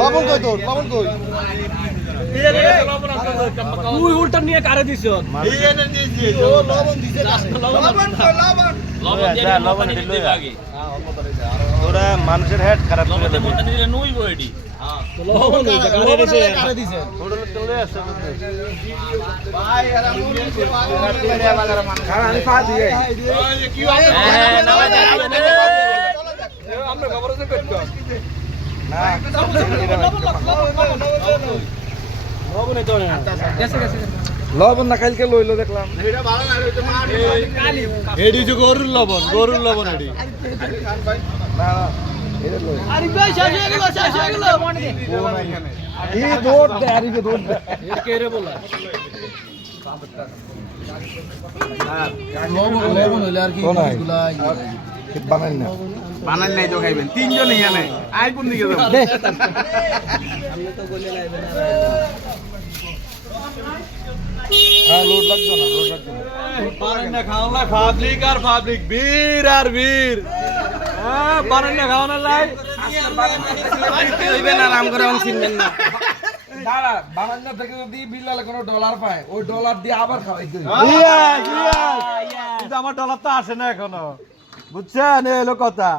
লবণ কই তোর লবণ কই তুই উল্টা নিয়ে কারে দিছ তোরা মানুষের হেড খারাপ করে দেবে লবণ না কালকে লইলো দেখলাম এডি যে গরুর লবণ এডি না এটা লই আরে ভাই শেষ হয়ে গেল এই দৌড় দে আরে দৌড় দে এর কে রে বলা লবণ হইলে আর কি বানান নাই তো খাইবেন তিনজন এখানে আই কোন দিকে যাব হ্যাঁ লোড লাগতো না বানান না খাও না পাবলিক বীর আর বীর হ্যাঁ বানান না খাও না লাই হইবে না নাম করে অন চিনবেন না দাঁড়া বানান্না থেকে যদি বিল্লালে কোনো ডলার পায় ওই ডলার দিয়ে আবার খাওয়াই দিই কিন্তু আমার ডলার তো আসে না এখনো বুঝছেন এই হলো কথা